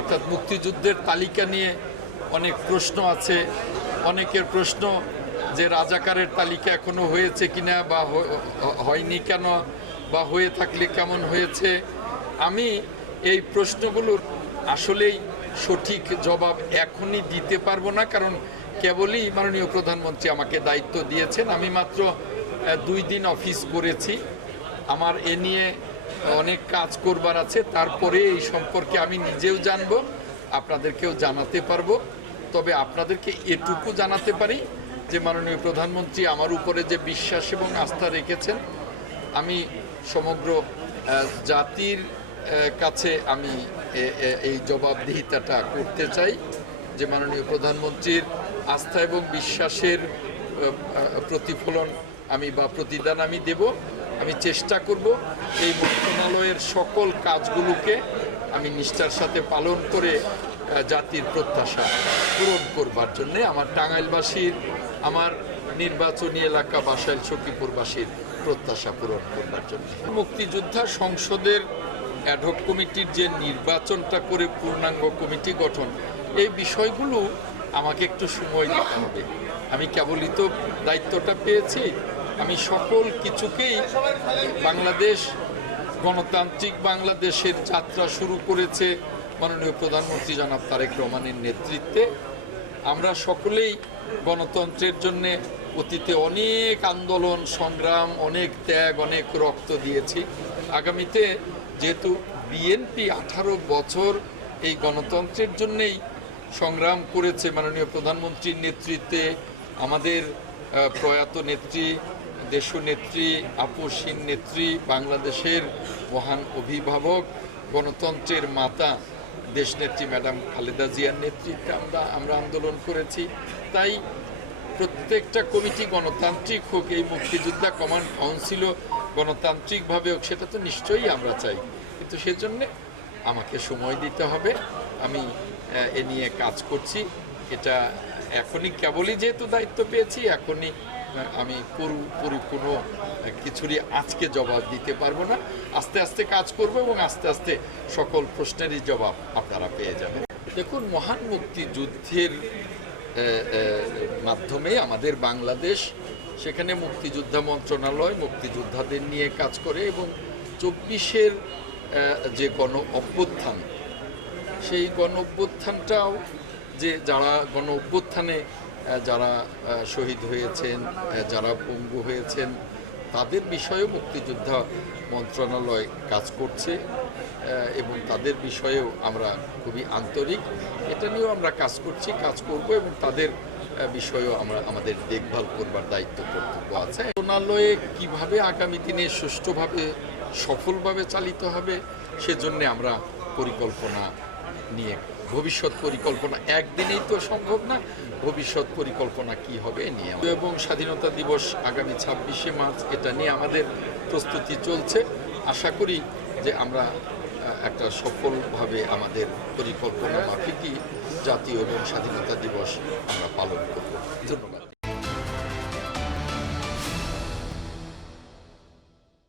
অর্থাৎ মুক্তিযুদ্ধের তালিকা নিয়ে অনেক প্রশ্ন আছে। অনেকের প্রশ্ন যে রাজাকারের তালিকা এখনো হয়েছে কিনা বা হয়নি কেন, বা হয়ে থাকলে কেমন হয়েছে। আমি এই প্রশ্নগুলোর আসলেই সঠিক জবাব এখনই দিতে পারবো না, কারণ কেবলই মাননীয় প্রধানমন্ত্রী আমাকে দায়িত্ব দিয়েছেন। আমি মাত্র 2 দিন অফিস করেছি। আমার এ নিয়ে অনেক কাজ করবার আছে। তারপরে এই সম্পর্কে আমি নিজেও জানবো, আপনাদেরকেও জানাতে পারবো। তবে আপনাদেরকে এটুকু জানাতে পারি যে মাননীয় প্রধানমন্ত্রী আমার উপরে যে বিশ্বাস এবং আস্থা রেখেছেন, আমি সমগ্র জাতির কাছে আমি এই জবাবদিহিতাটা করতে চাই যে মাননীয় প্রধানমন্ত্রীর আস্থা এবং বিশ্বাসের প্রতিফলন আমি বা প্রতিদান আমি দেব। আমি চেষ্টা করব এই মন্ত্রণালয়ের সকল কাজগুলোকে আমি নিষ্ঠার সাথে পালন করে জাতির প্রত্যাশা পূরণ করবার জন্যে, আমার টাঙ্গাইলবাসীর, আমার নির্বাচনী এলাকা বাসাইল সখীপুরবাসীর প্রত্যাশা পূরণ করবার জন্য। মুক্তিযোদ্ধা সংসদের অ্যাডহক কমিটির যে নির্বাচনটা করে পূর্ণাঙ্গ কমিটি গঠন, এই বিষয়গুলো আমাকে একটু সময় দিতে হবে। আমি কেবলই তো দায়িত্বটা পেয়েছি। আমি সকল কিছুকেই বাংলাদেশ গণতান্ত্রিক বাংলাদেশের যাত্রা শুরু করেছে মাননীয় প্রধানমন্ত্রী জনাব তারেক রহমানের নেতৃত্বে। আমরা সকলেই গণতন্ত্রের জন্যে অতীতে অনেক আন্দোলন সংগ্রাম, অনেক ত্যাগ, অনেক রক্ত দিয়েছি। আগামীতে যেহেতু বিএনপি 18 বছর এই গণতন্ত্রের জন্যেই সংগ্রাম করেছে মাননীয় প্রধানমন্ত্রীর নেতৃত্বে, আমাদের প্রয়াত নেত্রী, দেশনেত্রী, আপসহীন নেত্রী, বাংলাদেশের মহান অভিভাবক, গণতন্ত্রের মাতা দেশনেত্রী ম্যাডাম খালেদা জিয়ার নেতৃত্বে আমরা আন্দোলন করেছি। তাই প্রত্যেকটা কমিটি গণতান্ত্রিক হোক, এই মুক্তিযোদ্ধা কমান্ড কাউন্সিলও গণতান্ত্রিকভাবে হোক, সেটা তো নিশ্চয়ই আমরা চাই। কিন্তু সেজন্যে আমাকে সময় দিতে হবে। আমি এ নিয়ে কাজ করছি। এটা এখনই কেবলই যেহেতু দায়িত্ব পেয়েছি, এখনই আমি পরিপূর্ণ কিছুরই আজকে জবাব দিতে পারবো না। আস্তে আস্তে কাজ করব এবং আস্তে আস্তে সকল প্রশ্নেরই জবাব আপনারা পেয়ে যাবেন। দেখুন, মহান মুক্তিযুদ্ধের মাধ্যমে আমাদের বাংলাদেশ, সেখানে মুক্তিযোদ্ধা মন্ত্রণালয় মুক্তিযোদ্ধাদের নিয়ে কাজ করে এবং 24-এর যে গণ অভ্যুত্থান, সেই গণ অভ্যুত্থানটাও যে যারা গণ অভ্যুত্থানে যারা শহীদ হয়েছেন, যারা পঙ্গু হয়েছেন, তাদের বিষয়েও মুক্তিযোদ্ধা মন্ত্রণালয় কাজ করছে এবং তাদের বিষয়েও আমরা খুবই আন্তরিক। এটা নিয়েও আমরা কাজ করছি, কাজ করব এবং তাদের বিষয়েও আমরা আমাদের দেখভাল করবার দায়িত্ব কর্তব্য আছে। মন্ত্রণালয়ে কীভাবে আগামী দিনে সুষ্ঠুভাবে সফলভাবে চালিত হবে, সেজন্যে আমরা পরিকল্পনা নিয়ে, ভবিষ্যৎ পরিকল্পনা একদিনেই তো সম্ভব না, ভবিষ্যৎ পরিকল্পনা কি হবে নিয়ে, এবং স্বাধীনতা দিবস আগামী 26শে মার্চ, এটা নিয়ে আমাদের প্রস্তুতি চলছে। আশা করি যে আমরা একটা সফলভাবে আমাদের পরিকল্পনা মাফিকই জাতীয় এবং স্বাধীনতা দিবস আমরা পালন করব। ধন্যবাদ।